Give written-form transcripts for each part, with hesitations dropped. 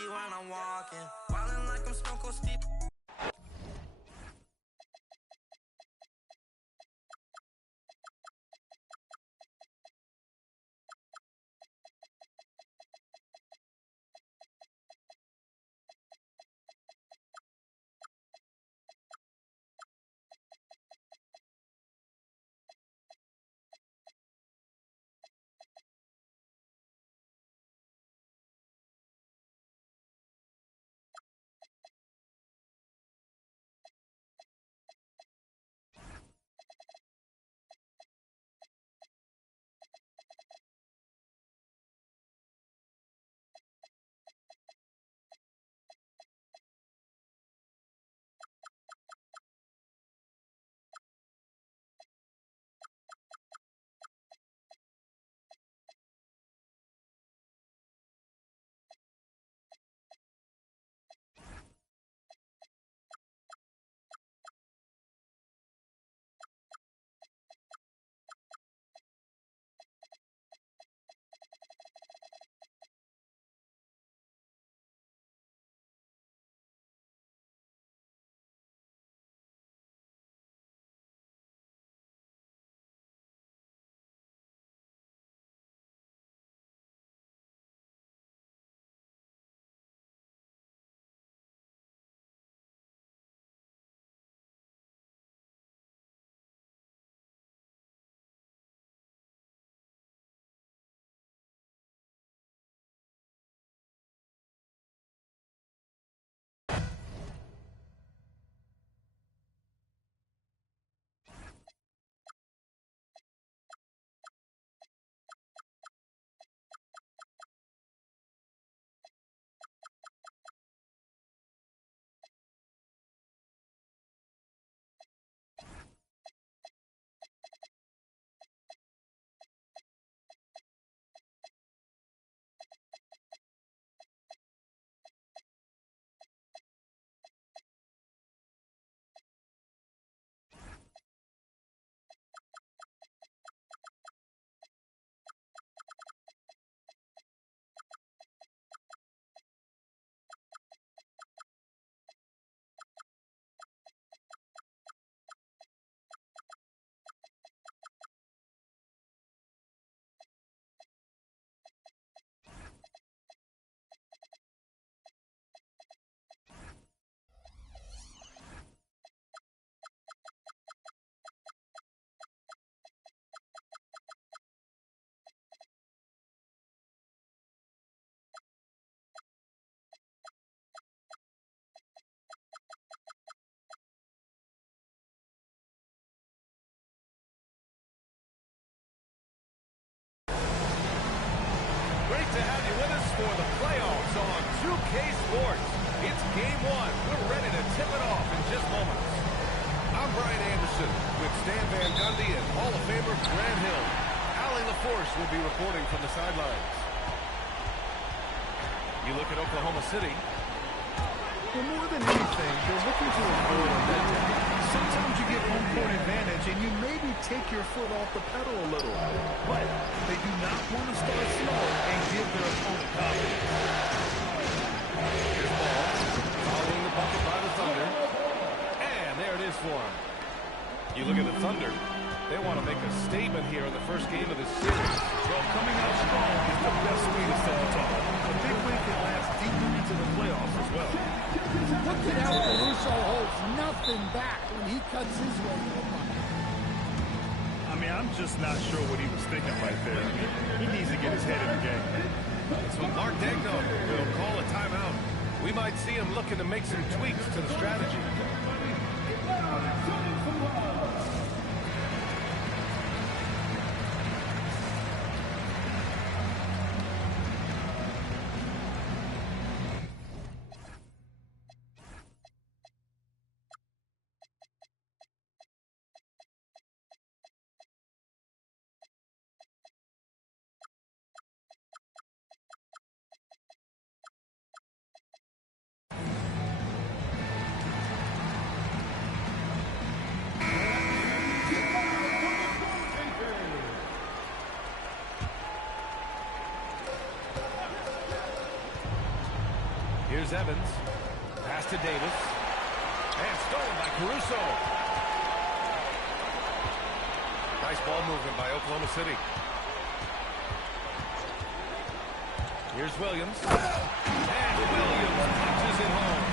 risky when I'm walking. Wildin' like I'm Stone Cold Steve. Great to have you with us for the playoffs on 2K Sports. It's game one. We're ready to tip it off in just moments. I'm Brian Anderson with Stan Van Gundy and Hall of Famer Grant Hill. Allie LaForce will be reporting from the sidelines. You look at Oklahoma City. Well, more than anything, they're looking to avoid a letdown. Sometimes you get home court advantage and you maybe take your foot off the pedal a little. But they do not want to start slow and give their opponent confidence. Here's ball. Following the bucket by the Thunder. And there it is for him. You look at the Thunder. They want to make a statement here in the first game of this series. Well, coming out strong is the best way to start off. A big win can last deeper into the playoffs as well. Look at how Caruso holds nothing back when he cuts his way to the line. I mean, I'm just not sure what he was thinking right there. I mean, he needs to get his head in the game. So Mark Daigneault will call a timeout. We might see him looking to make some tweaks to the strategy. Here's Evans. Pass to Davis. And stolen by Caruso. Nice ball movement by Oklahoma City. Here's Williams. And Williams punches it home.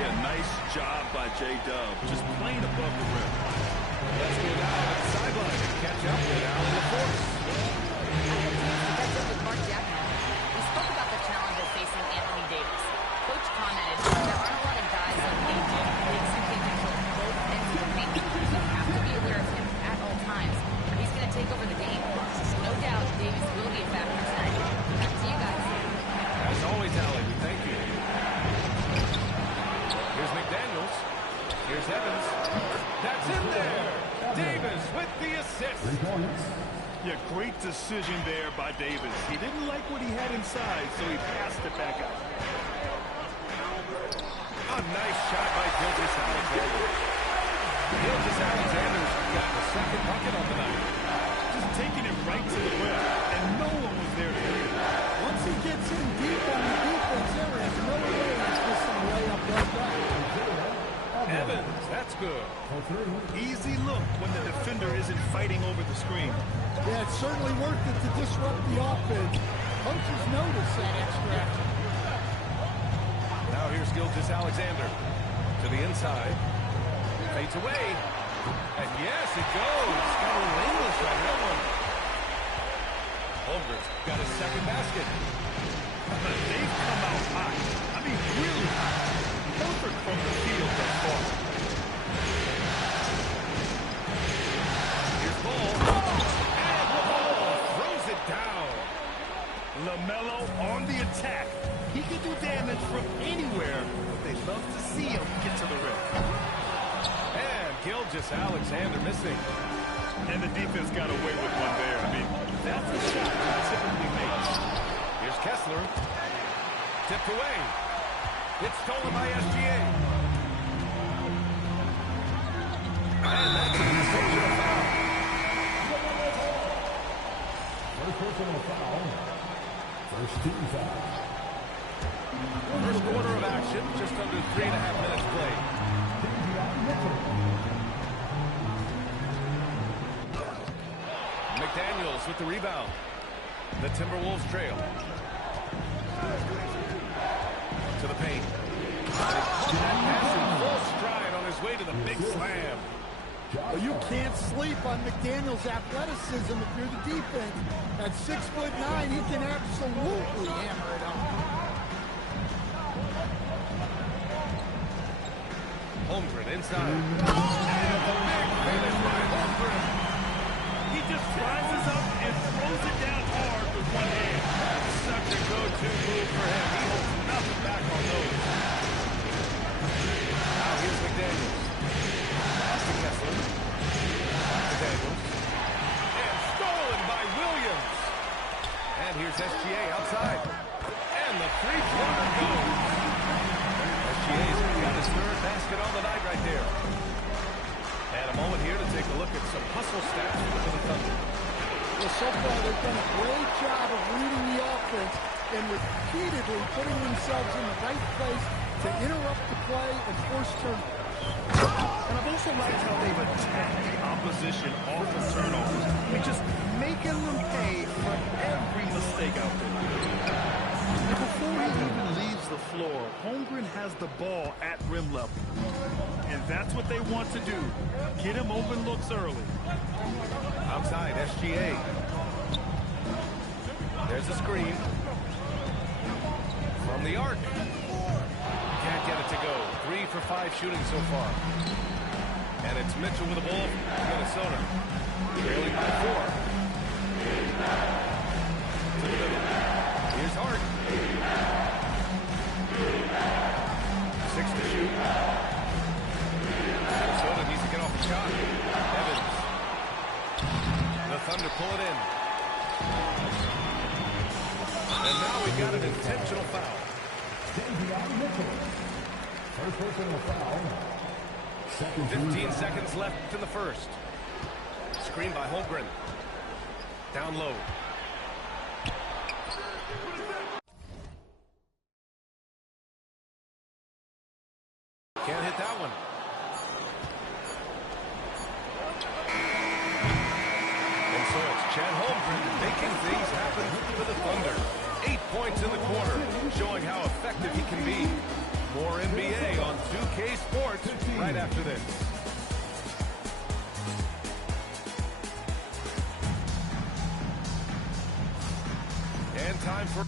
Yeah, nice job by J-Dub. Just playing above the rim. Let's go down to the sideline and catch up with Alan LaForce. Catch up with Mark Jackman. We spoke about the challenge of facing Anthony Davis. Coach commented there aren't a lot of guys like AJ who can control both ends of the paint. You have to be aware of him at all times, or he's going to take over the game. No doubt Davis will be a factor tonight. Back to you guys. As always, Allie, we thank you. Here's McDaniels. Here's Evans. That's in there. Davis with the assist. Yeah, great decision there by Davis. He didn't like what he had inside, so he passed it back out. A nice shot by Gilgeous-Alexander. Gilgeous-Alexander's got the second bucket on the night. Just taking it right to the rim, and no one was there to hit it. Once he gets in deep on the defense, there is no way he's missing a layup like that. Evans, that's good. Easy look when the defender isn't fighting over the screen. Yeah, it's certainly worth it to disrupt the offense. Coaches notice that extra effort. Now here's Gilgeous-Alexander to the inside. Fades away. And yes, it goes. Got a little English on that one. Holmgren's got his second basket. They've come out hot. I mean, really hot. Perfect from the field thus far. Here's Ball. And Ball throws it down. LaMelo on the attack. He can do damage from anywhere, but they love to see him get to the rim. And Gilgeous-Alexander missing. And the defense got away with one there. I mean, that's a shot he typically makes. Here's Kessler. Tipped away. It's stolen by SGA. And that's an intentional foul. First personal foul. First team foul. First quarter of action, just under 3.5 minutes played. McDaniels with the rebound. The Timberwolves trail. To the paint. Passing full stride on his way to the big slam. Well, you can't sleep on McDaniels' athleticism if you're the defense. At 6'9", he can absolutely hammer it up. Holmgren inside. And a big finish by Holmgren. He just rises up and throws it down hard with one hand. Such a go-to move for him. He holds nothing back on those. Now here's McDaniels. Pass to Kessler. Back to Daniels. And stolen by Williams. And here's SGA outside. And the three-pointer goes. SGA's got his third basket on the night right there. And a moment here to take a look at some hustle stats for the Thunder. Well, so far they've done a great job of reading the offense and repeatedly putting themselves in the right place to interrupt the play and force turnovers. And I've also liked how they've attacked the opposition off of turnovers. I mean, just making them pay for every mistake out there. And before he even leaves the floor, Holmgren has the ball at rim level. And that's what they want to do. Get him open looks early. Outside, SGA. There's a screen. From the arc. Can't get it to go. 3 for 5 shooting so far. And it's Mitchell with the ball for Minnesota. Trailing by 4. To the middle. Here's Hart. 6 to shoot. Minnesota needs to get off the shot. Evans. The Thunder pull it in. And now we've got an intentional foul. First personal foul. 15 seconds left in the first. Screen by Holmgren. Down low. Can't hit that one. And so it's Chet Holmgren making things happen for the Thunder. 8 points in the quarter, showing how effective he can be. More NBA on 2K Sports right after this. And time for...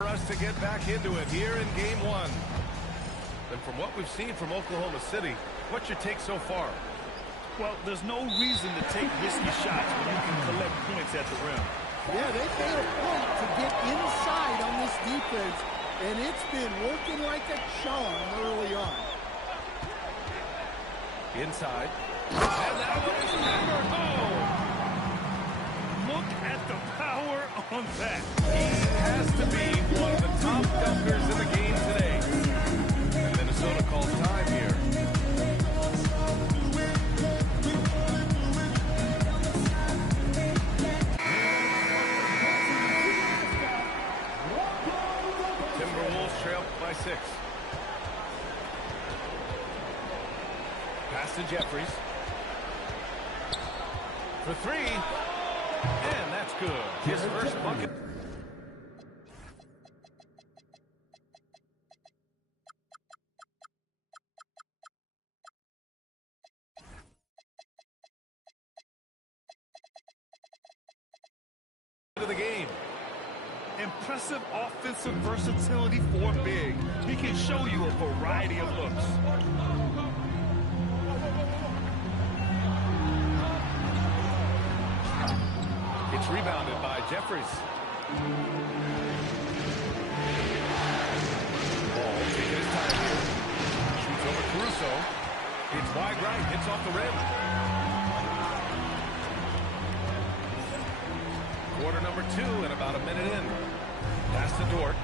for us to get back into it here in Game 1. And from what we've seen from Oklahoma City, what's your take so far? Well, there's no reason to take risky shots when you can collect points at the rim. Yeah, they made a point to get inside on this defense, and it's been working like a charm early on. Inside. And that one is hammered home. Look at the power on that. He has to be one of the top dunkers in the game today. And Minnesota calls time here. Timberwolves trail by 6. Pass to Jeffries. For 3. And that's good. His first bucket. To the game. Impressive offensive versatility for big. He can show you a variety of looks. It's rebounded by Jeffries. Ball taking his time here. Shoots over Caruso. It's wide right. Hits off the rim. Quarter number 2 and about a minute in. Pass to Dort.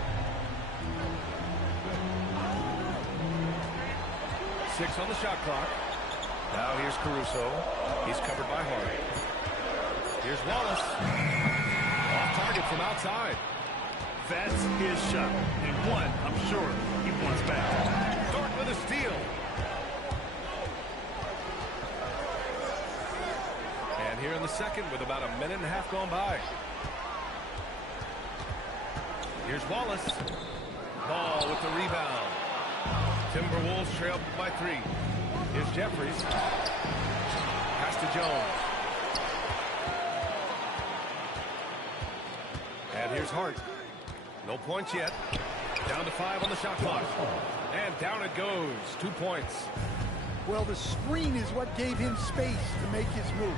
6 on the shot clock. Now here's Caruso. He's covered by Hart. Here's Wallace. Off target from outside. That's his shot. And one, I'm sure, he wants back. Dort with a steal. And here in the second with about a minute and a half gone by. Here's Wallace. Ball with the rebound. Timberwolves trail by 3. Here's Jeffries. Pass to Jones. And here's Hart. No points yet. Down to 5 on the shot clock. And down it goes. 2 points. Well, the screen is what gave him space to make his move.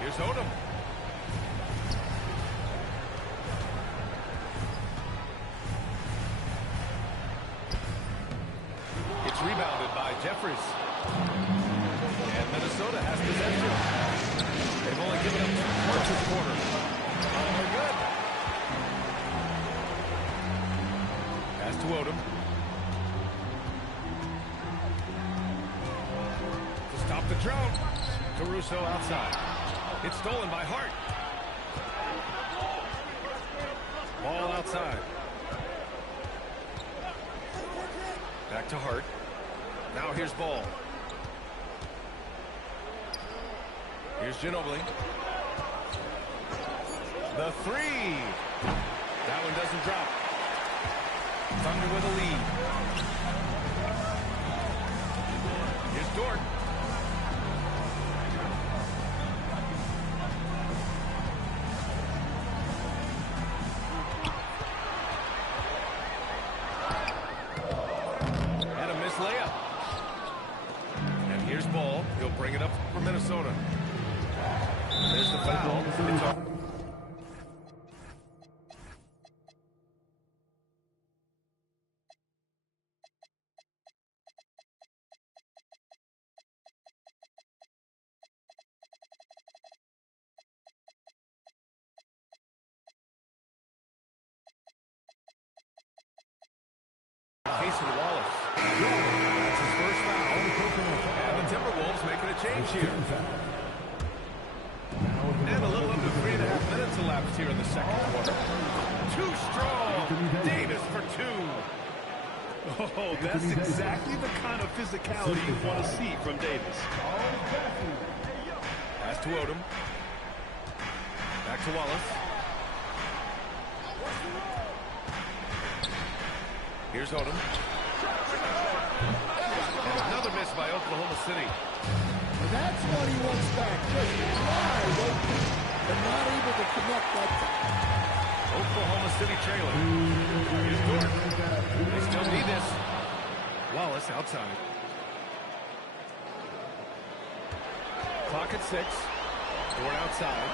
Here's Odom. It's rebounded by Jeffries. And Minnesota has possession. They've only given up 2 points this quarter. Oh, they're good. Pass to Odom. To stop the drought. Caruso outside. It's stolen by Hart. Ball outside. Back to Hart. Now here's Ball. Here's Ginobili. The 3. That one doesn't drop. Thunder with a lead. Here's Dort. And a missed layup. And here's Ball. He'll bring it up for Minnesota. There's the foul. It's off. Casey Wallace. That's his first foul. And the Timberwolves making a change here. And a little under 3.5 minutes elapsed here in the second quarter. Too strong. Davis for two. Oh, that's exactly the kind of physicality you want to see from Davis. Pass to Odom. Back to Wallace. Here's Odom. And another miss by Oklahoma City. And that's what he wants back. Just wide open and not able to connect that time. Oklahoma City trailing. Here's Dort. They still need this. Wallace outside. Clock at 6. Dort outside.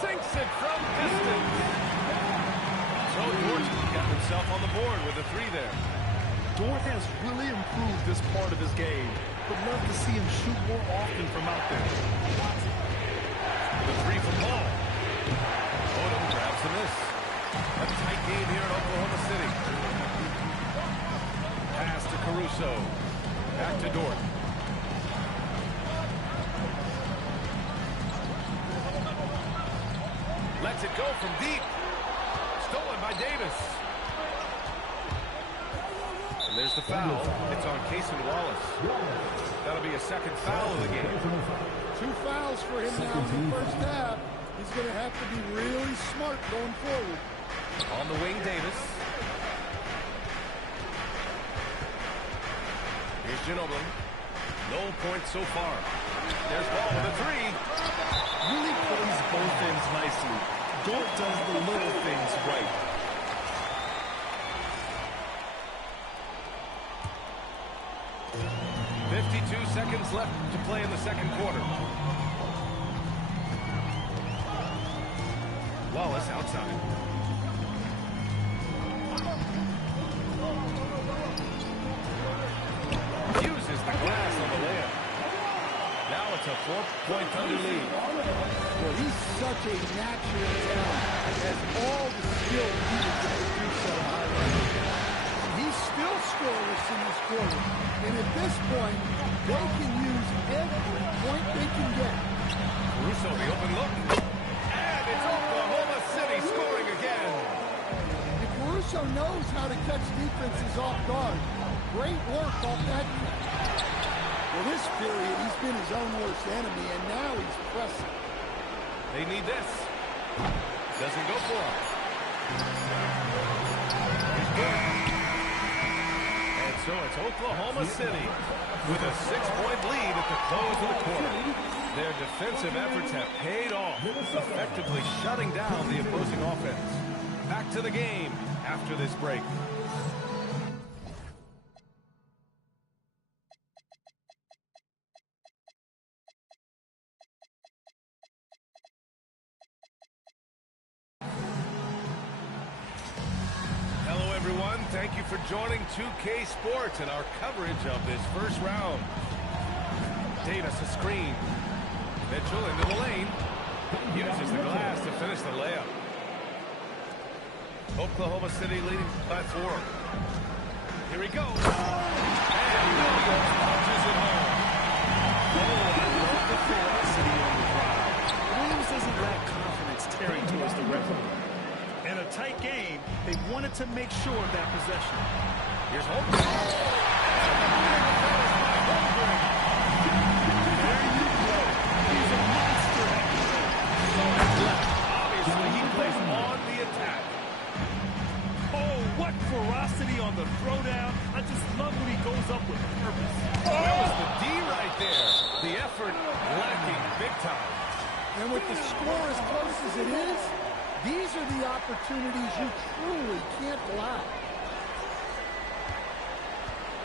Sinks it from distance. So Dort's got himself on the board with a 3 there. Dort has really improved this part of his game. Would love to see him shoot more often from out there. The 3 from Paul. Odom grabs the miss. A tight game here in Oklahoma City. Pass to Caruso. Back to Dort. Lets it go from deep. Stolen by Davis. And there's the foul. It's on Casey Wallace. That'll be a second foul of the game. 2 fouls for him now in the first half. He's going to have to be really smart going forward. On the wing, Davis. Here's Ginobili. No points so far. There's Ball with a 3. Really plays both ends nicely. Dort does the little things right. Seconds left to play in the second quarter. Wallace outside. Uses the glass on the layup. Now it's a 4-point Thunder lead. Well, he's such a natural talent. Has all the skill needed to produce at a high level. He's still scoreless in this quarter. And at this point, they can use every point they can get. Caruso, the open look. And it's Oklahoma City scoring again. And Caruso knows how to catch defenses off guard. Great work off that catch. Well, this period, he's been his own worst enemy, and now he's pressing. They need this. Doesn't go for him. And so it's Oklahoma City with a 6-point lead at the close of the quarter. Their defensive efforts have paid off, effectively shutting down the opposing offense. Back to the game after this break. Thank you for joining 2K Sports and our coverage of this first round. Davis a screen. Mitchell into the lane. Uses the glass to finish the layup. Oklahoma City leading by 4. Here he goes. And Williams punches it home. Oh, I love the ferocity on the drive. Williams doesn't lack confidence tearing towards the rim. In a tight game, they wanted to make sure of that possession. Here's Holmgren. There you go. He's a monster at the rim. Obviously, he plays on the attack. Oh, what ferocity on the throwdown. I just love when he goes up with purpose. There was the D right there. The effort lacking big time. And with the score as close as it is, these are the opportunities you truly can't allow.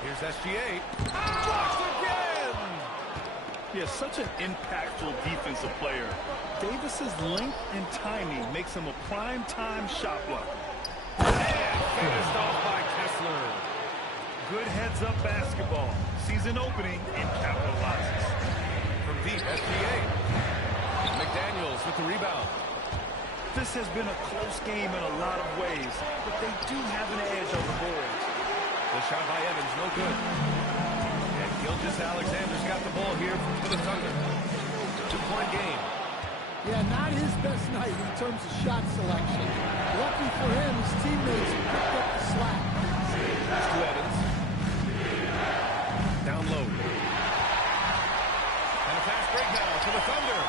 Here's SGA. Blocked again! He has such an impactful defensive player. Davis's length and timing makes him a prime-time shot blocker. And finished off by Kessler. Good heads-up basketball. Sees an opening and capitalizes. From deep, SGA. McDaniels with the rebound. This has been a close game in a lot of ways, but they do have an edge on the boards. The shot by Evans, no good. And Gilgeous-Alexander's got the ball here for the Thunder. 2-point game. Yeah, not his best night in terms of shot selection. Lucky for him, his teammates picked up the slack. Pass to Evans. Down low. And a fast breakdown for the Thunder.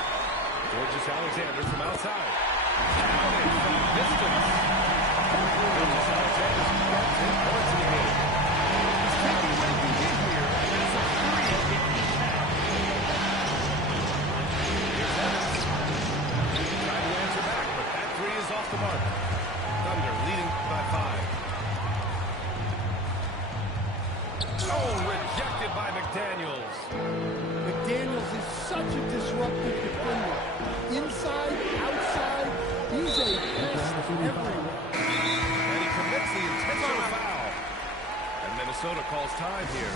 Gilgeous-Alexander from outside. Counted from distance. Gilgeous-Alexander's got 10 points in the game. He's taking what he can get here, and that's a 3 in each half. Here's Evans. Trying to answer back, but that 3 is off the mark. Thunder leading by 5. Oh, rejected by McDaniels. McDaniels is such a disruptive defender. Inside, outside, he's a pest everywhere. And he commits the intentional foul. And Minnesota calls time here.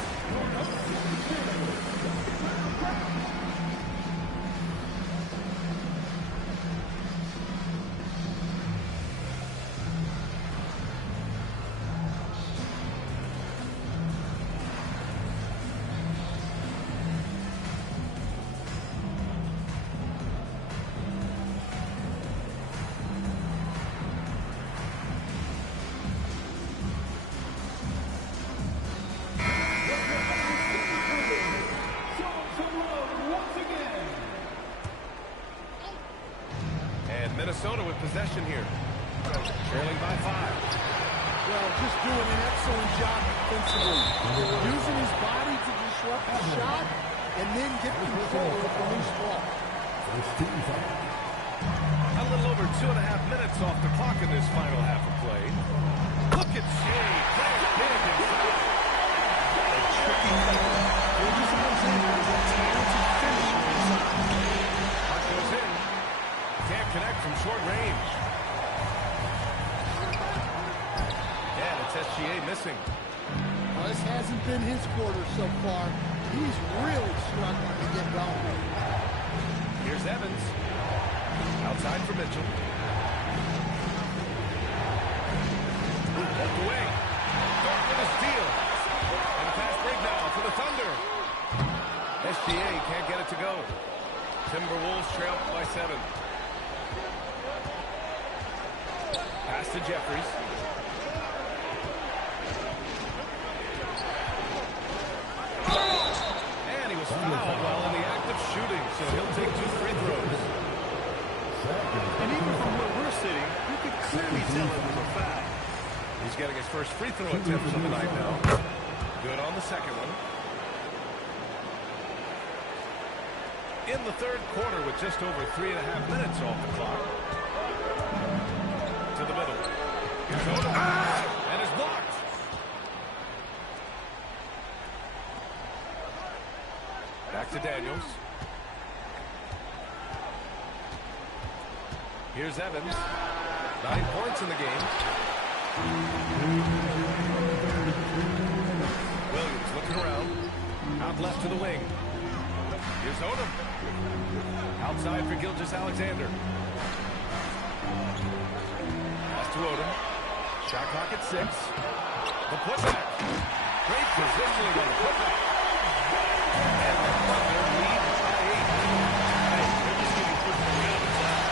Minnesota with possession here. Trailing by 5. Well, just doing an excellent job defensively. Using his body to disrupt the shot and then get control of the loose ball. First team foul. A little over 2.5 minutes off the clock in this final half of play. Look at Shea playing big inside. A tricky play. Gilgeous-Alexander is a talented finisher inside. Mark goes in. Can't connect from short range. And it's SGA missing. Well, this hasn't been his quarter so far. He's really struggling to get going. Here's Evans. Outside for Mitchell. Poked away. Dort with a steal. And a fast break now for the Thunder. SGA can't get it to go. Timberwolves trail by 7. Pass to Jeffries. And he was fouled while in the act of shooting, so he'll take 2 free throws. And even from where we're sitting, you can clearly tell it was a foul. He's getting his first free throw attempts of the night now. Good on the second one. In the third quarter with just over 3.5 minutes off the clock. To the middle. Here's Odom. And is blocked. Back to Daniels. Here's Evans. 9 points in the game. Williams looking around. Out left to the wing. Here's Odom. Outside for Gilgeous-Alexander. Pass to Odom. Shot clock at 6. The putback. Great positioning on the putback. And the Thunder lead by 8. They're just getting put from the other side.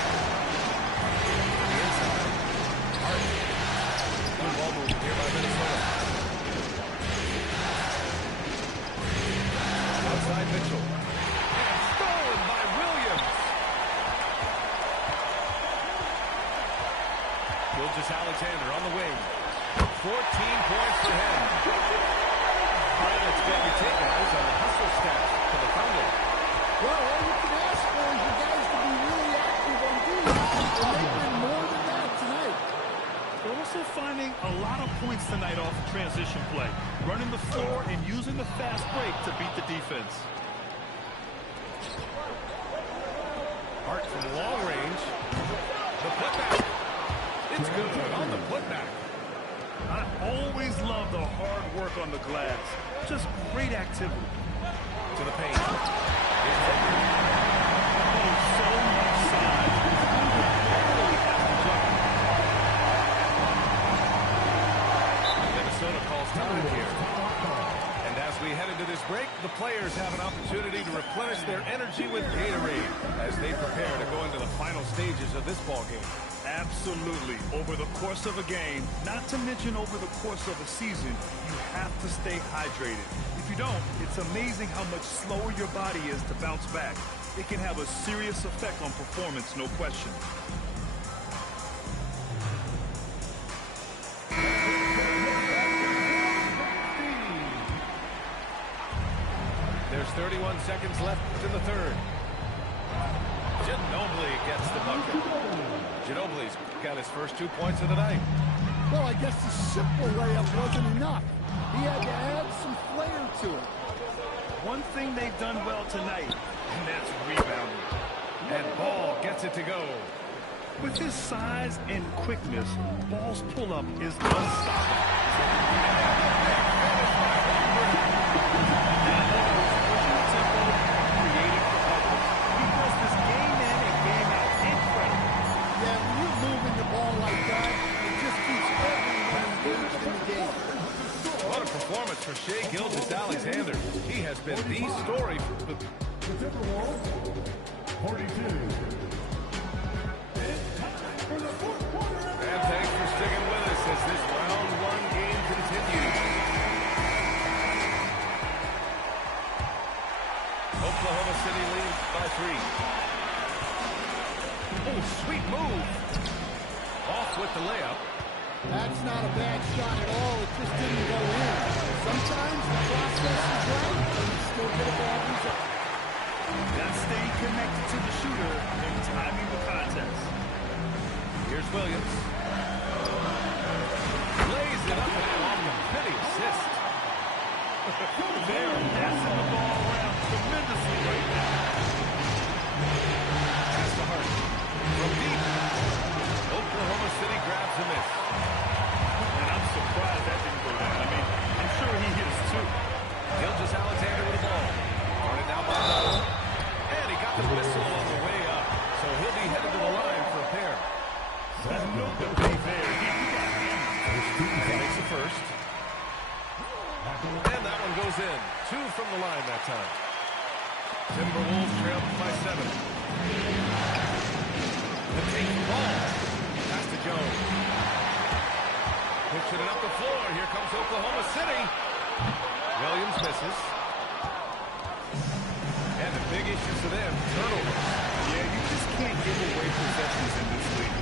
The inside. Hart. Good ball movement here by Minnesota. Outside Mitchell. And stolen by Williams. Gilgeous-Alexander on the wing. 14 points for him. Pilots getting taken out on the hustle stats for the Thunder. Well, all you can ask for is you guys to be really active on defense, and they've been more than that tonight. They're also finding a lot of points tonight off of transition play, running the floor and using the fast break to beat the defense. Hart from long range. The putback. It's good on the putback. I always love the hard work on the glass. Just great activity. To the paint. Here's Edwards. Oh, so much size. Barely has to jump. Minnesota calls time here. this break, the players have an opportunity to replenish their energy with Gatorade as they prepare to go into the final stages of this ball game. Absolutely. Over the course of a game, not to mention over the course of a season, you have to stay hydrated. If you don't, it's amazing how much slower your body is to bounce back. It can have a serious effect on performance, no question. There's 31 seconds left in the third. Ginobili gets the bucket. Ginobili's got his first 2 points of the night. Well, I guess the simple layup wasn't enough. He had to add some flair to it. One thing they've done well tonight, and that's rebounding. And Ball gets it to go. With his size and quickness, Ball's pull-up is unstoppable. Performance for Shai Gilgeous-Alexander. He has been the story. The Timberwolves, 42. And thanks for sticking with us as this round one game continues. Oklahoma City leads by 3. Oh, sweet move. Off with the layup. That's not a bad shot at all. It just didn't go in. Sometimes the process is right, and you still get a bad result. That's staying connected to the shooter and timing the contest. Here's Williams. Lays it up and in off the pretty assist. They're passing the ball around tremendously right now. Pass to Hart. From deep. Oklahoma City grabs a miss. And I'm surprised that didn't go down. I mean, I'm sure he is too. Gilgeous-Alexander with the ball. Guarded down by Noah. And he got the whistle on the way up. So he'll be headed to the line for a pair. There's no debate there. He makes the first. And that one goes in. 2 from the line that time. Timberwolves trail by 7. The take ball. Pass to Jones. Pushing it up the floor. Here comes Oklahoma City. Williams misses. And the big issue for them, turnovers. Yeah, you just can't give away possessions in this league.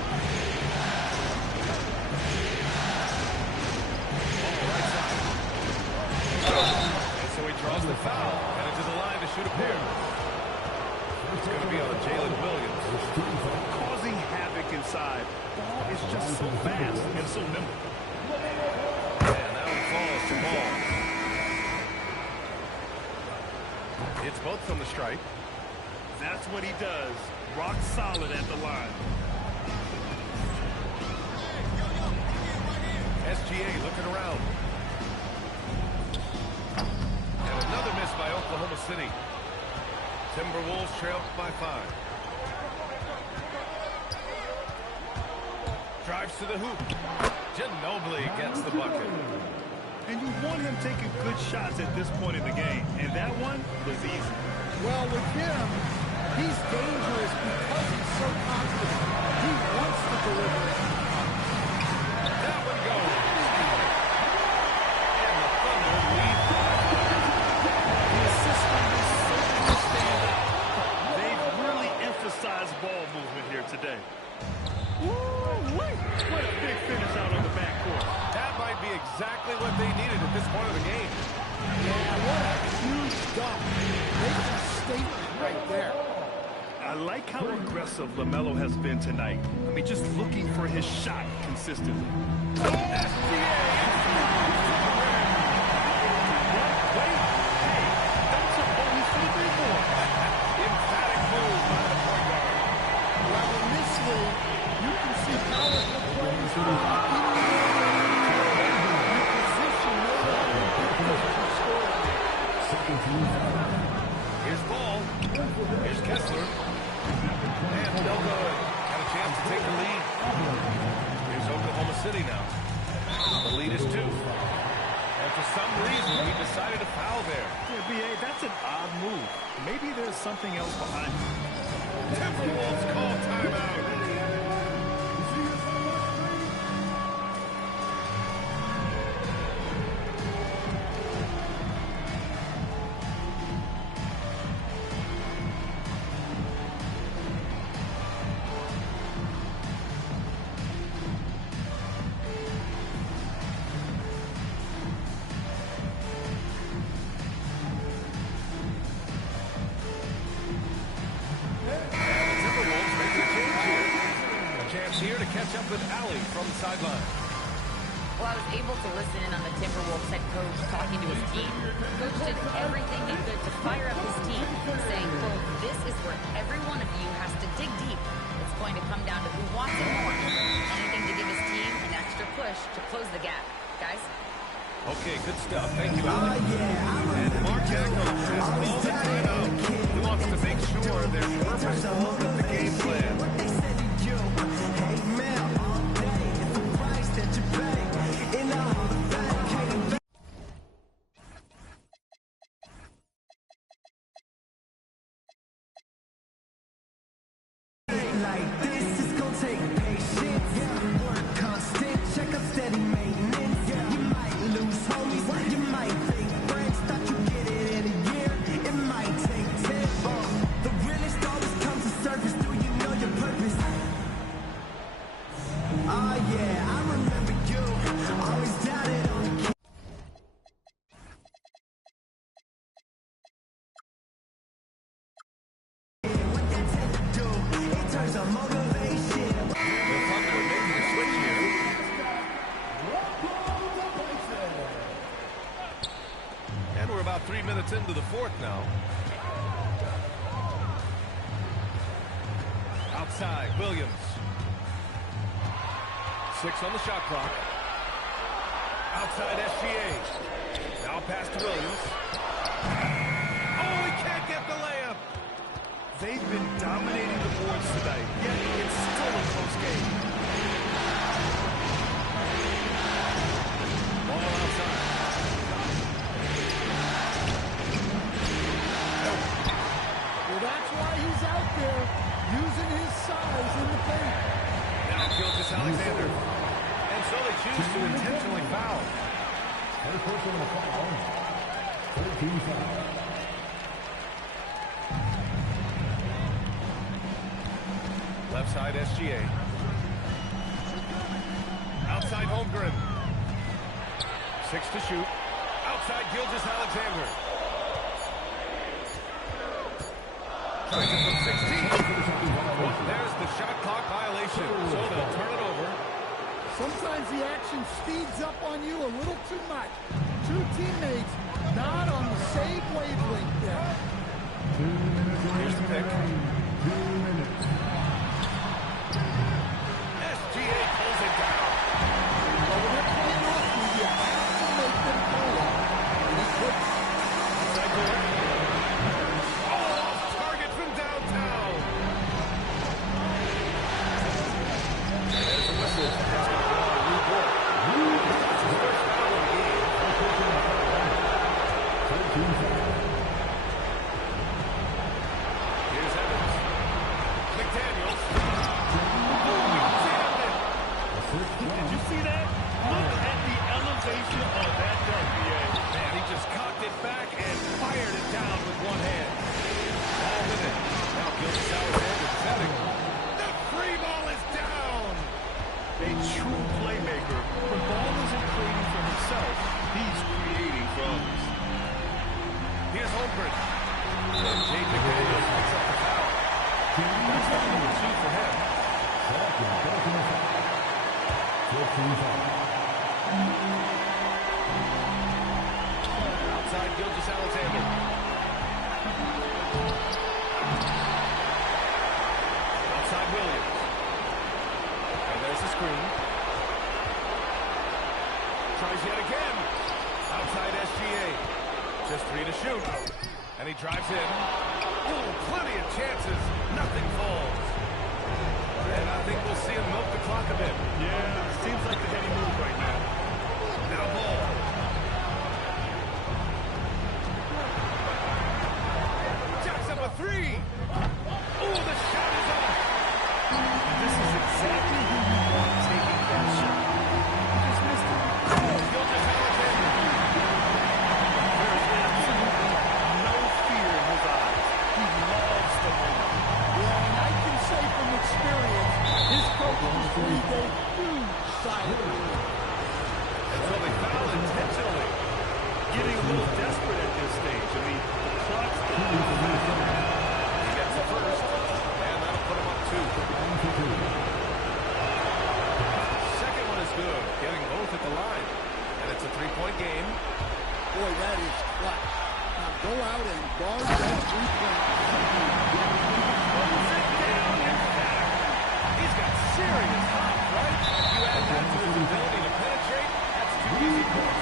On the right side. And so he draws the foul. Headed to the line to shoot a pair. It's going to be on Jalen Williams. Causing havoc inside. Ball is just so fast and so nimble. And that one falls to Ball. It's both from the stripe. That's what he does. Rock solid at the line. SGA looking around. And another miss by Oklahoma City. Timberwolves trail by 5. Drives to the hoop. Ginobili gets the bucket. And you want him taking good shots at this point in the game. And that one was easy. Well, with him, he's dangerous because he's so confident. He wants to deliver it. That one goes. And the Thunder lead. The assist numbers certainly stand out. They've really emphasized ball movement here today. Woo-wee! What a big finish out on the backcourt. That might be exactly what they needed at this point of the game. Yeah, what a huge dunk. Makes a statement right there. I like how aggressive LaMelo has been tonight. I mean, just looking for his shot consistently. Emphatic move by the point guard. Well, in this league, you can see powerful players in position no longer to score. Here's Ball. Here's Kessler. And no good. Got a chance to take the lead. Here's Oklahoma City now. The for some reason, he decided to foul there. Yeah, B.A., that's an odd move. Maybe there's something else behind it. Timberwolves call timeout. Here to catch up with Allie from the sideline. Well, I was able to listen in on the Timberwolves head coach talking to his team. Coach did everything he could to fire up his team, saying, quote, "This is where every one of you has to dig deep. It's going to come down to who wants it more. Anything to give his team an extra push to close the gap. Guys?" Okay, good stuff. Thank you, Allie. And Mark Jackson has called the timeout. He wants to make sure they're purposeful with the game plan. About 3 minutes into the fourth now. Outside, Williams. 6 on the shot clock. Outside, SGA. Now pass to Williams. Oh, he can't get the layup. They've been dominating the boards tonight, yet it's still a close game. Ball outside. That's why he's out there, using his size in the paint. Now Gilgeous-Alexander. And so they choose to intentionally foul. First person on the foul. 13 foul. Left side, SGA. Outside, Holmgren. 6 to shoot. Outside, Gilgeous-Alexander. Tries it from 16. There's the shot clock violation, so they'll turn it over. Sometimes the action speeds up on you a little too much. Two teammates not on the same wavelength there. 2 minutes. Here's the pick. 2 minutes. SGA pulls it down. But when they're playing off you, you have to make them play. And he puts Outside Gordon. Here's Evans. McDaniels. Did you see that? Look at the elevation of that dunk, B.A. Man, he just cocked it back and fired it down with one hand. All with it. Now Gilgeous-Alexander defending. The free ball is down. A true playmaker. When ball isn't creating for himself, he's creating for others. Here's Holmgren. And Jake McDaniels picks up the foul. That's number 2 for him. Outside Gilgeous-Alexander. Outside Williams. And there's the screen. Tries yet again. Outside SGA. Just 3 to shoot. And he drives in. Oh, plenty of chances. Nothing falls. And I think we'll see him milk the clock a bit. Yeah, seems like the heady move right now. Now ball. getting a little desperate at this stage. I mean, the clock's He gets the first, and that'll put him up 2. Second one is good, getting both at the line. And it's a 3-point game. Boy, that is clutch. Now go out and guard that three-point. Close it down and back. He's got serious hop, right? You add that to his ability to penetrate, that's too easy for him.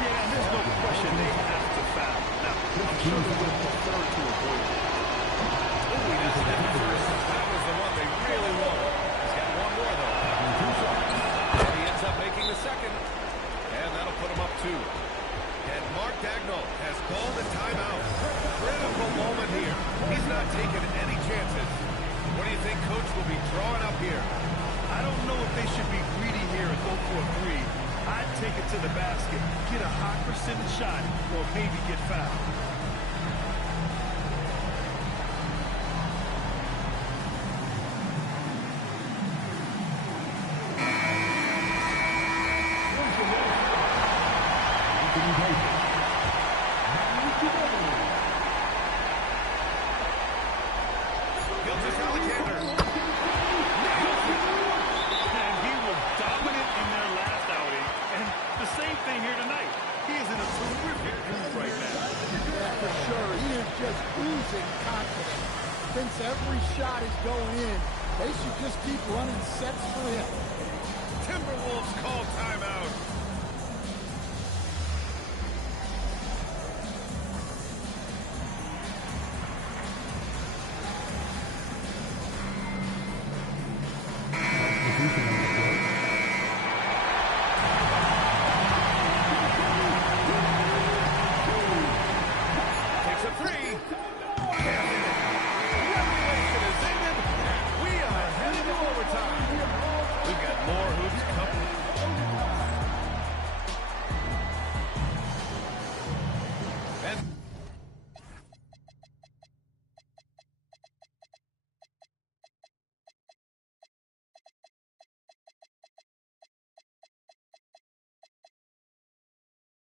Yeah, and there's no question they have to foul. Now, I'm sure they would have preferred to avoid it. Oh, he doesn't hit the first. That was the one they really wanted. He's got one more, though. And he ends up making the second. And that'll put him up 2. And Mark Daigneault has called a timeout. Critical moment here. He's not taking any chances. What do you think Coach will be drawing up here? I don't know if they should be greedy here and go for a 3. I'd take it to the basket, get a high percentage shot, or maybe get fouled. Gilgeous-Alexander. And he was dominant in their last outing. And the same thing here tonight. He is in a terrific mood right now. Yeah, for sure. He is just oozing confidence. Thinks every shot is going in. They should just keep running sets for him. Timberwolves call timeout. Takes a 3. Regulation is ended, and we are headed to overtime. We've got more hoops coming. And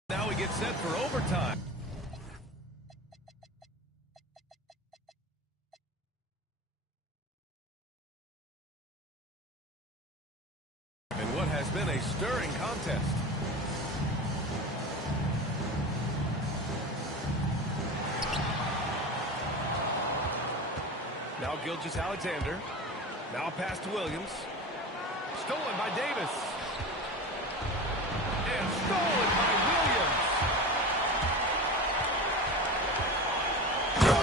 now we get set for overtime. In what has been a stirring contest. Now Gilgeous-Alexander. Now pass to Williams. Stolen by Davis. And stolen by Williams. Oh,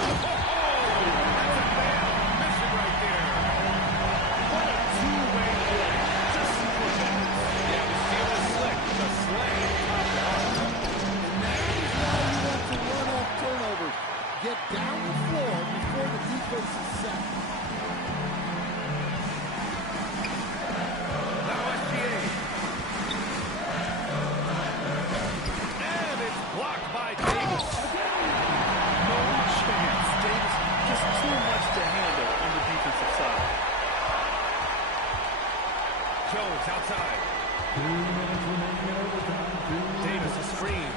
that's a bad mission right there. What a two-way play. Just super fast. Yeah, the steal is slick. The slam. And that is why you want to run off turnovers. Get down the floor before the defense is set. Now SGA. And it's blocked by Davis. No chance. Davis, just too much to handle on the defensive side. Jones outside. 2 minutes remaining in overtime. Davis a screen.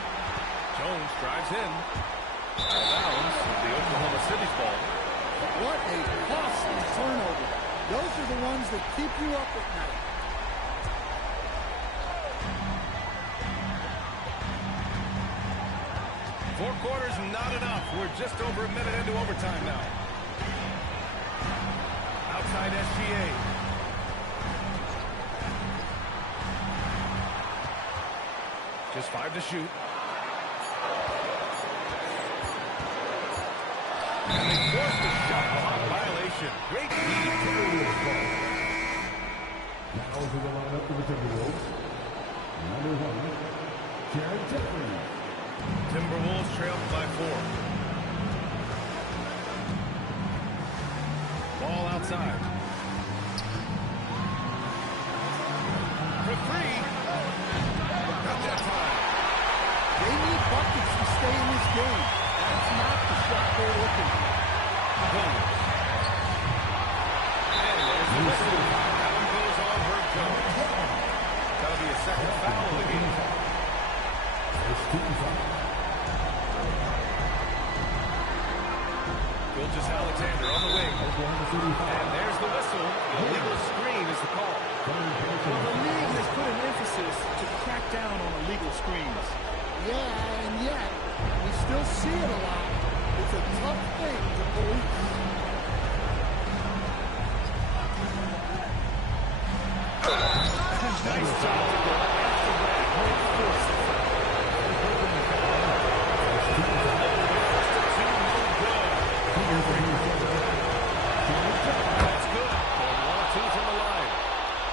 Jones drives in. Out of bounds. The Oklahoma City's ball. What a costly turnover. Those are the ones that keep you up at night. Four quarters, not enough. We're just over a minute into overtime now. Outside SGA. Just 5 to shoot. And they forced the shot clock violation. Great lead. Now to the lineup for the Timberwolves. Number 1, Jared Jeffries. Timberwolves trail by 4. Ball outside. For 3. Not that time. They need buckets to stay in this game. That's not the shot they're looking for. Williams. And there's the whistle. That one goes on Herb Jones. That'll be a second foul of the game. Gilgeous-Alexander on the wing. And there's the whistle. Illegal screen is the call. Well, the league has put an emphasis to crack down on illegal screens. Yeah, and yet, we still see it a lot. It's a tough thing to police. Nice job to go after that. Great force. That's good. Going 1-2 from the line.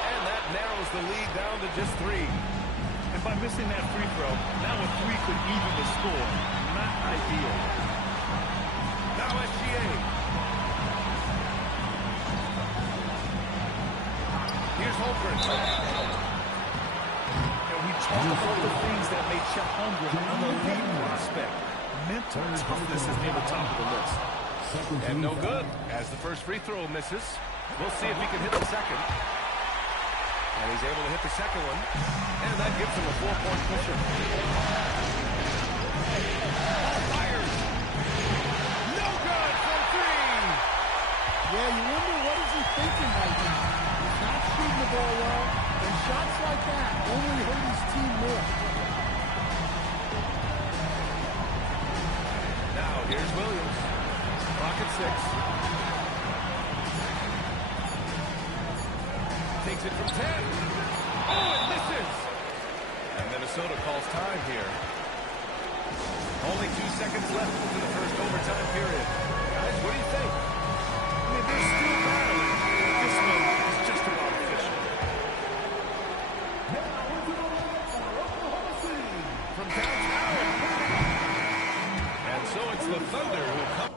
And that narrows the lead down to just 3. And by missing that free throw, now a 3 could even the score. Not ideal. Now SGA. Here's Holmgren. And we talk about the things that made Chet Holmgren an elite prospect. Mental toughness is near the top of the list. And no good as the first free throw misses. We'll see if he can hit the second. And he's able to hit the second one. And that gives him a 4-point cushion. Fires. No good from 3. Yeah, you wonder what is he thinking right now. He's not shooting the ball well, and shots like that only hurt his team more. Now here's Williams. Clock at 6. Takes it from 10. Oh, it misses. And Minnesota calls time here. Only 2 seconds left into the first overtime period. Guys, what do you think? I mean, they're still battling. This one is just about official. From downtown. And so it's the Thunder who come.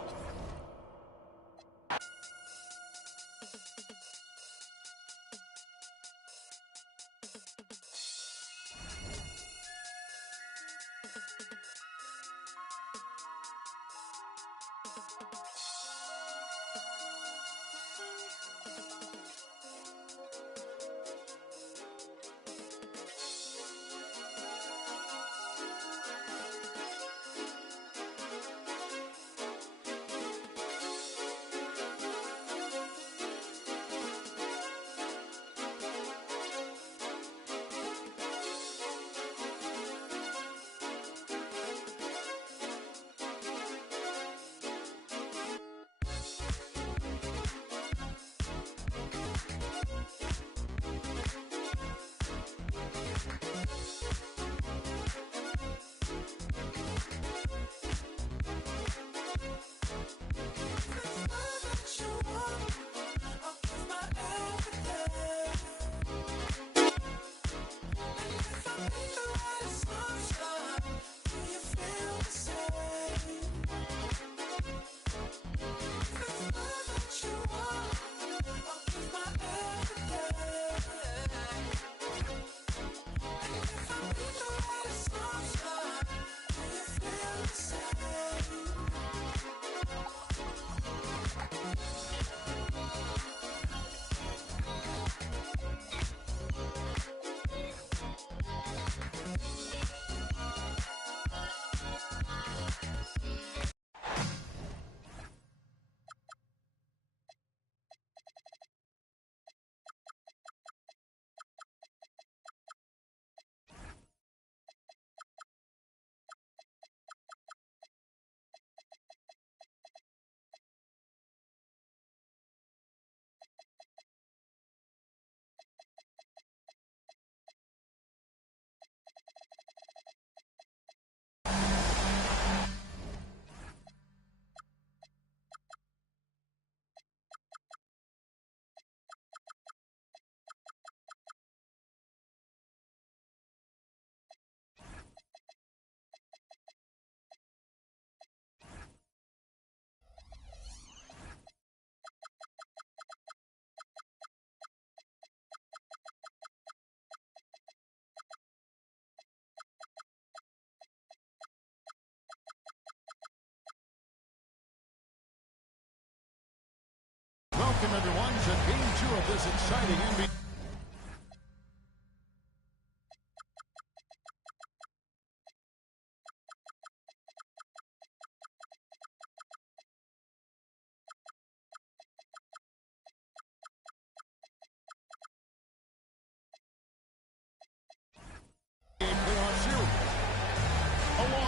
Welcome, everyone, to Game 2 of this exciting NBA.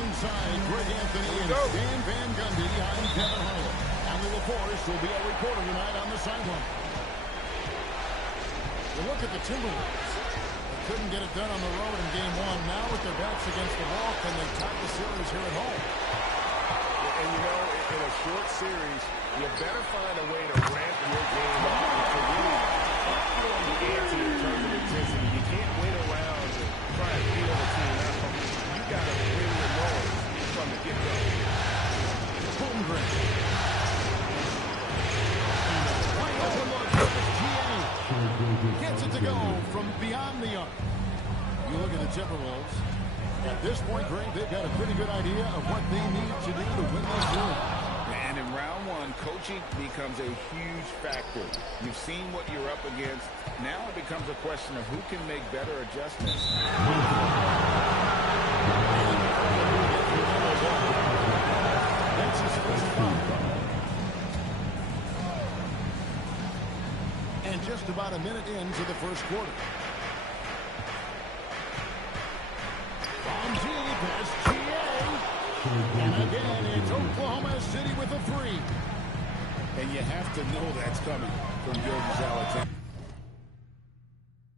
alongside Greg Anthony and Stan Van Gundy, I'm Kevin Harlan. And Will Forrest will be our reporter tonight on the sideline. Well, look at the Timberwolves. They couldn't get it done on the road in Game 1. Now with their backs against the wall, can they tie the series here at home? And you know, in a short series, you better find a way to ramp your game up to really up the ante in terms of intensity. You can't wait around and try to feel the team out. You got to bring the noise from the get-go. Holmgren. Gets it to go from beyond the arc. You look at the Timberwolves. At this point, Greg, they've got a pretty good idea of what they need to do to win this series. And in round one, coaching becomes a huge factor. You've seen what you're up against. Now it becomes a question of who can make better adjustments. That's his first foul. And just about a minute into the first quarter. From deep, SGA. And again, it's Oklahoma City with a three. And you have to know that's coming from Gilgeous-Alexander.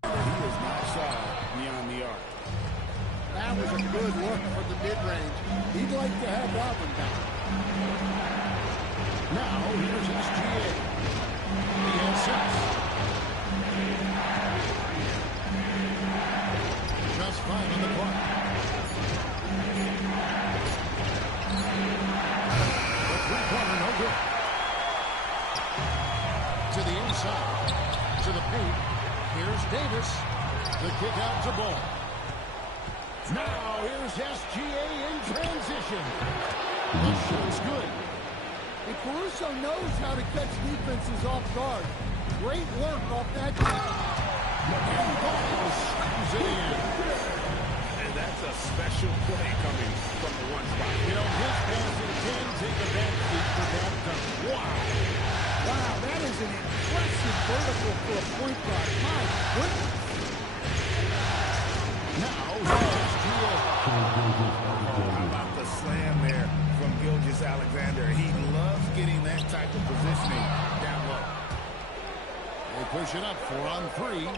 He is not shy beyond the arc. That was a good look for the mid-range. He'd like to have that one back. Now, here's SGA. He has 6. Just 5 on the clock. The three-pointer, no good. To the inside. To the paint. Here's Davis. The kick out to Ball. Now here's SGA in transition. The shot's good. And Caruso knows how to catch defenses off guard. Great work off that shot. And Ball slams it in. And that's a special play coming from the one spot. You know, his passing can take a backseat for that dunk. Wow. Wow, that is an impressive vertical for a point guard. My goodness. Now here's SGA. How about the slam there from Gilgeous-Alexander? He loves getting that type of positioning down low. They push it up 4 on 3.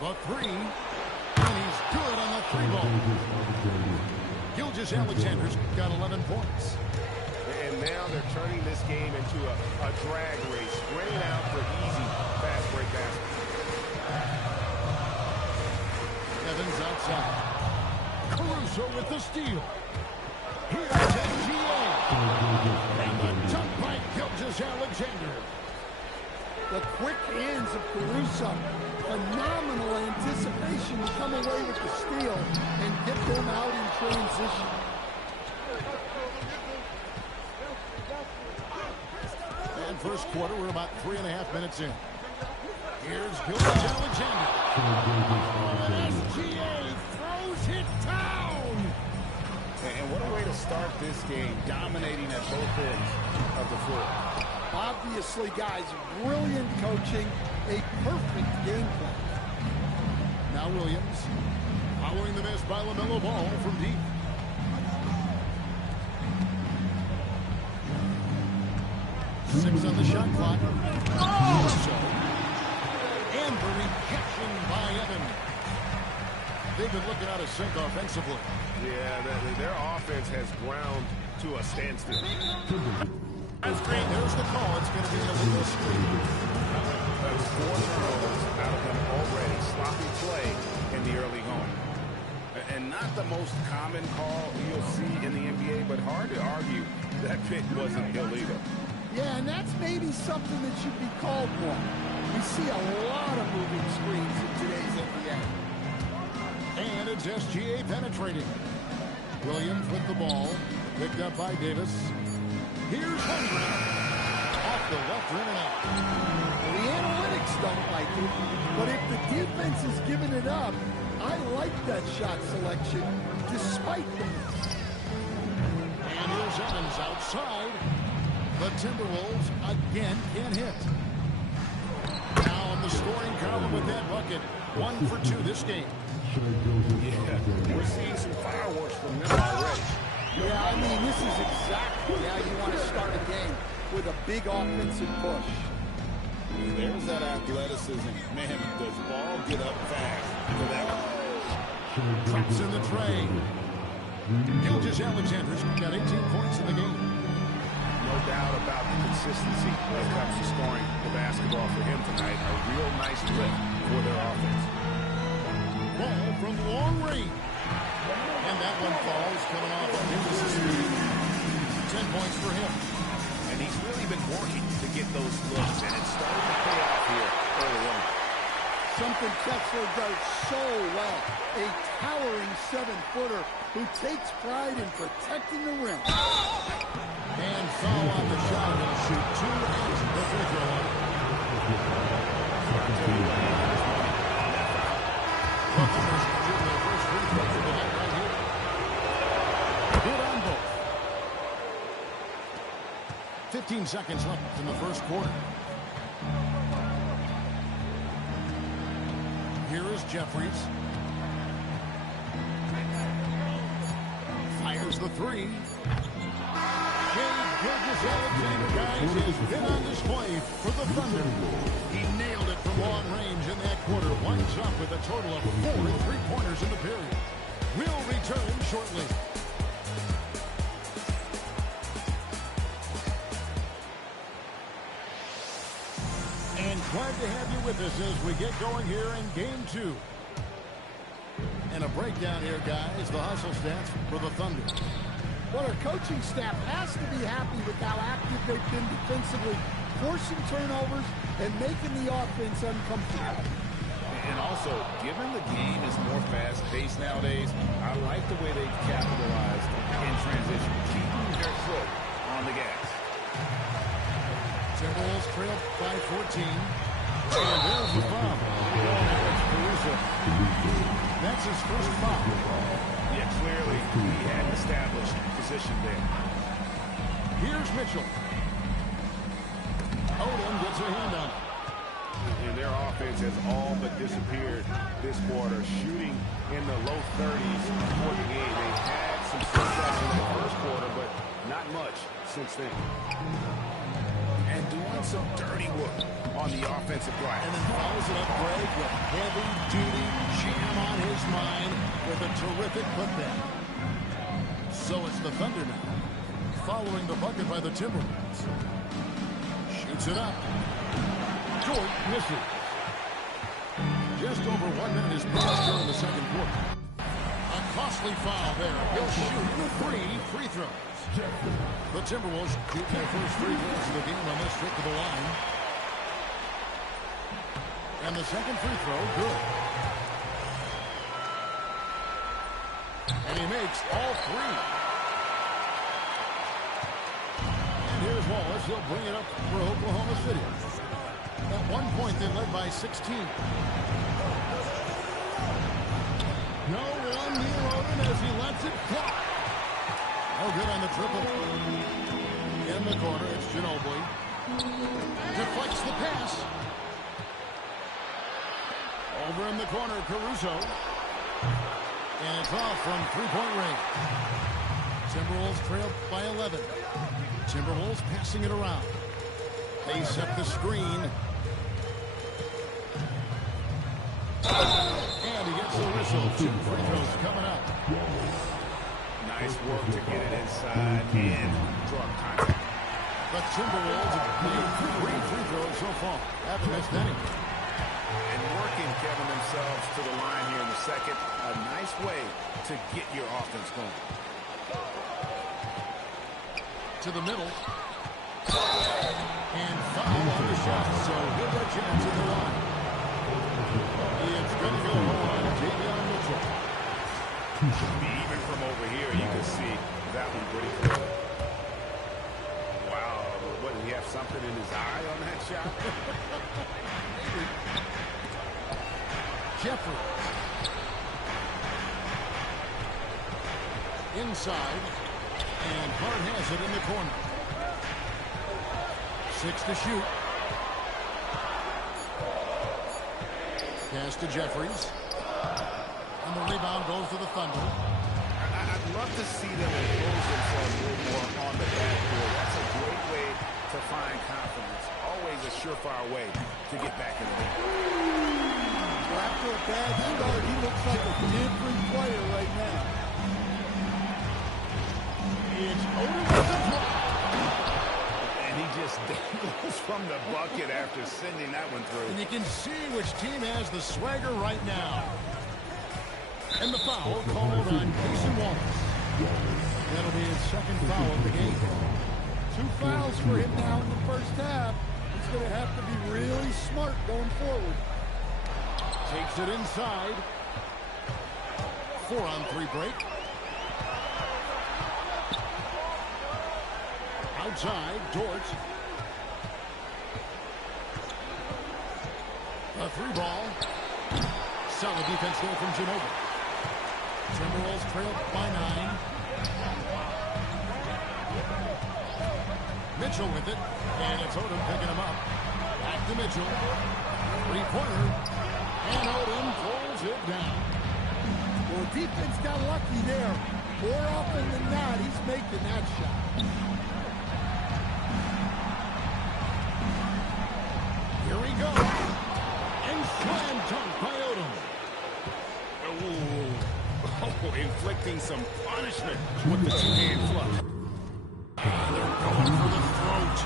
The three, and he's good on the three ball. Gilgeous-Alexander's got 11 points. And now they're turning this game into a drag race, spreading out for easy fast break baskets. Evans outside. Caruso with the steal. Here's SGA. And the dunk by Gilgeous-Alexander. The quick hands of Caruso. Phenomenal anticipation to come away with the steal and get them out in transition. And first quarter, we're about 3.5 minutes in. Here's Gilgeous-Alexander. SGA throws it down. And what a way to start this game, dominating at both ends of the floor. Obviously, guys, brilliant coaching, a perfect game plan. Now Williams, following the miss by LaMelo Ball from deep. Six on the shot clock. So, and the rejection by Evan. They've been looking out of sync offensively. Yeah, their offense has ground to a standstill. Screen, there's the call. It's going to be an illegal screen. That's 4 turnovers out of them already. Sloppy play in the early going. And not the most common call you'll see in the NBA, but hard to argue that pick wasn't illegal. Yeah, and that's maybe something that should be called more. We see a lot of moving screens in today's NBA. And it's SGA penetrating. Williams with the ball. Picked up by Davis. Here's Holmgren. Off the left rim and out. Well, the analytics don't like it, but if the defense is giving it up, I like that shot selection, despite the miss. And here's Evans outside. The Timberwolves again can't hit. Now on the scoring column with that bucket, 1 for 2 this game. Yeah, we're seeing some fireworks from them already. Yeah, I mean, this is exactly how you want to start a game, with a big offensive push. There's that athleticism. Man, does ball get up fast for that one. Traps in the tray. Gilgeous-Alexander's got 18 points in the game. No doubt about the consistency when it comes to scoring the basketball for him tonight. A real nice lift for their offense. Ball from long range. And that one falls, coming off of Davis's feet. 10 points for him. And he's really been working to get those looks, and it's starting to pay off here early on. Something Kessler does so well. A towering 7-footer who takes pride in protecting the rim. And foul on the shot. Going to shoot 2 at the free throw line. The Thunder shooting their first free throw of the night right here. Hit on both. 15 seconds left in the first quarter. Here is Jeffries. Fires the 3. Shai Gilgeous-Alexander, guys, has been on display for the Thunder. He nailed it from long range in that quarter. Winds up with a total of 4 3-pointers in the period. We'll return shortly. And glad to have you with us as we get going here in Game 2. And a breakdown here, guys. The hustle stats for the Thunder. Well, our coaching staff has to be happy with how active they've been defensively, forcing turnovers and making the offense uncomfortable. And also, given the game is more fast-paced nowadays, I like the way they've capitalized in transition, keeping their foot on the gas. Timberwolves trail by 14. And there's the foul. Alex Caruso. That's his first foul. Yeah, clearly he had established position there. Here's Mitchell. Odom gets a hand on it. And their offense has all but disappeared this quarter, shooting in the low 30s for the game. They had some success in the first quarter, but not much since then. And doing some dirty work on the offensive glass. And then follows it up, Greg, with heavy-duty jam on his mind with a terrific putback. So it's the Thunder now, following the bucket by the Timberwolves. Shoots it up. Dort misses. Just over 1 minute is passed during the second quarter. A costly foul there. He'll shoot 3 free throws. The Timberwolves shoot their first free throws of the game on this trip to the line. And the second free throw, good. And he makes all 3. And here's Wallace. He'll bring it up for Oklahoma City. At one point, they led by 16. No one near Odom as he lets it fly. No good on the triple. In the corner, it's Ginobili. Deflects the pass. Over in the corner, Caruso. And it's off from three-point range. Timberwolves trail by 11. Timberwolves passing it around. They set the screen. And he gets the whistle. 2 free throws coming up. Nice work to get it inside and draw contact. The Timberwolves have made 3 free throws so far. Haven't missed any. And working, Kevin, themselves to the line here in the second. A nice way to get your offense going. To the middle. And foul on the shot. So he'll get chance at the line. It's going to go on Davion Mitchell. Even from over here, you can see that one pretty clear. Wow, what, did he have something in his eye on that shot? Jeffries. Inside. And Hart has it in the corner. 6 to shoot. Pass to Jeffries. And the rebound goes to the Thunder. I'd love to see them impose themselves a little more on the backboard. That's a great way to find confidence. Always a surefire way to get back in the league. Well, after a bad start, he looks like a different player right now. It's Oden with the drop. And he just dangles from the bucket after sending that one through. And you can see which team has the swagger right now. And the foul called on Cason Wallace. That'll be his second foul of the game. 2 fouls for him now in the first half. He's going to have to be really smart going forward. Takes it inside. 4-on-3 break. Outside, Dort. A 3-ball. Solid defense there from Ginobili. Timberwolves trail by 9. Mitchell with it. And it's Odom picking him up. Back to Mitchell. 3-pointer. And Odom pulls it down. Well, defense got lucky there. More often than not, he's making that shot. Here we go. And slam dunk by Odom. Oh, inflicting some punishment with the two-hand flush. They're going for the throat.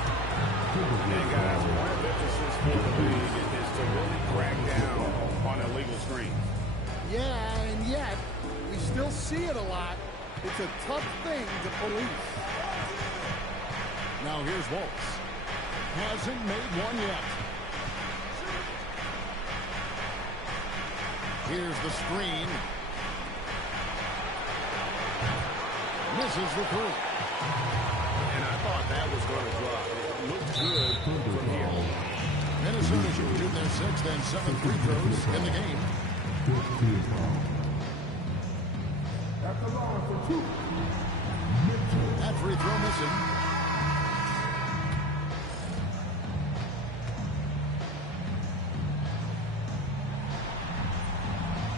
And guys, one of the emphasis for the league is to really crack down on illegal screens. Yeah, and yet, we still see it a lot. It's a tough thing to police. Now here's Waltz. Hasn't made one yet. Here's the screen. Misses the 3. And I thought that was going to drop. It looked good from here. Minnesota should shoot their 6th and 7th free throws in the game. That free throw missing.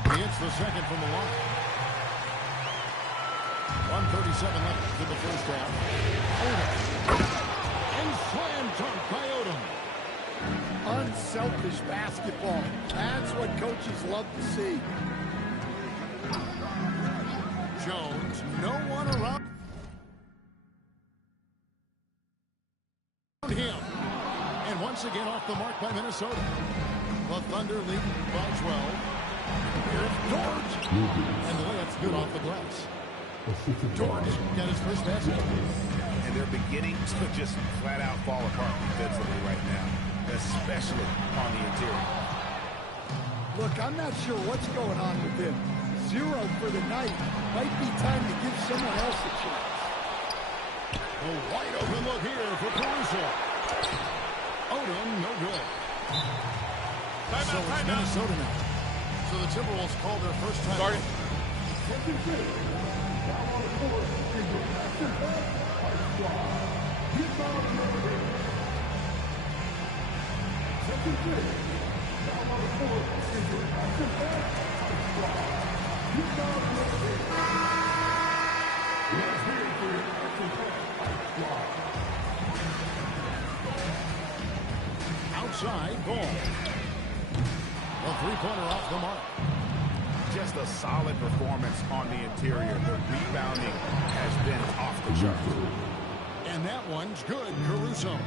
He hits the second from the line. 1:37 left in the first half. Odom. And slam dunk by Odom. Unselfish basketball. That's what coaches love to see. Jones, no one around him. And once again off the mark by Minnesota. The Thunder lead by 12. Here's Dort. And the layup's good off the glass. Dort got his first basket. And they're beginning to just flat out fall apart defensively right now, especially on the interior. Look, I'm not sure what's going on with him. 0 for the night. Might be time to give someone else a chance. A wide open look here for Caruso. Odom, no good. So it's Minnesota now. So the Timberwolves call their first time. Starting. Outside ball. A 3-pointer off the mark. Just a solid performance on the interior. The rebounding has been off the charts. And that one's good, Caruso.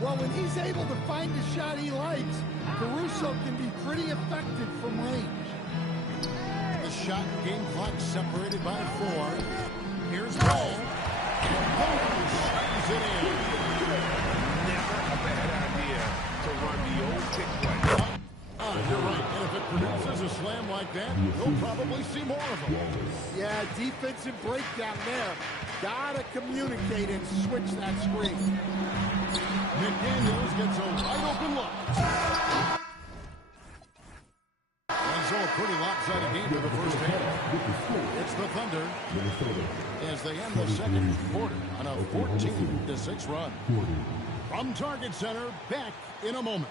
Well, when he's able to find a shot he likes, Caruso can be pretty effective from range. The shot game clock separated by 4. Here's Ball. And Ball slams it in. Never a bad idea to run the old kick play. You're right. And if it produces a slam like that, you'll probably see more of them. Yeah, defensive breakdown there. Gotta communicate and switch that screen. McDaniels gets a wide open look. And so a pretty lopsided game for the first half. It's the Thunder as they end the second quarter on a 14-6 run. From Target Center, back in a moment.